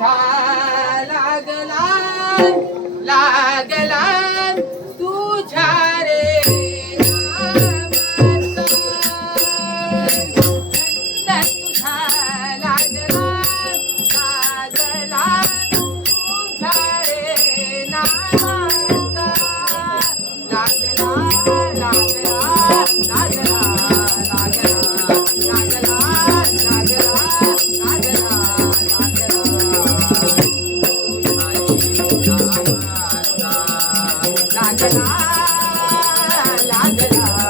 ጌታ ላገላን ላገላን ቱቻሬ लागला लागला